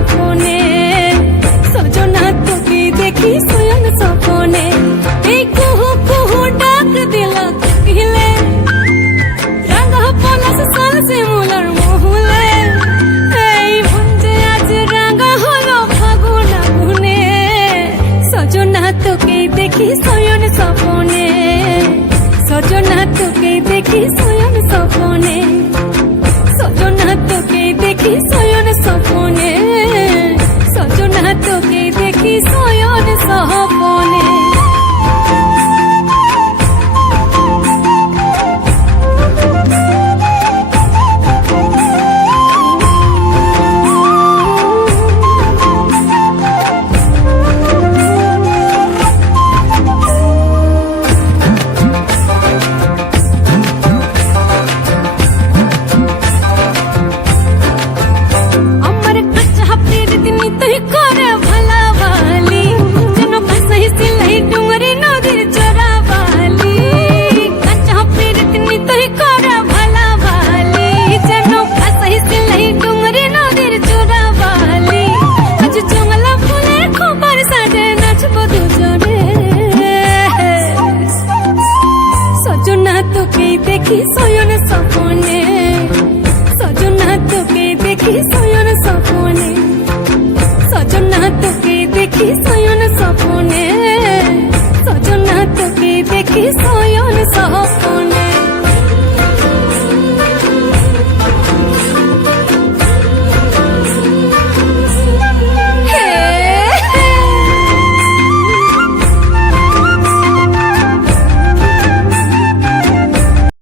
স্বপনে সজনা তোকে দেখি শয়ন স্বপনে এই কুহু কুহু ডাক দিল কোকিলে রাঙা পলাশ সাল শিমুলার মহুলে এই মন যে আজ রাঙা হলো ফাগুন আগুনে সজনা তোকে দেখি শয়ন স্বপনে সজনা তোকে দেখি শয়ন স্বপনে সজনা তোকে দেখি শয়ন স্বপনে সজনা তোকে দেখি শয়ন স্বপনে দেখি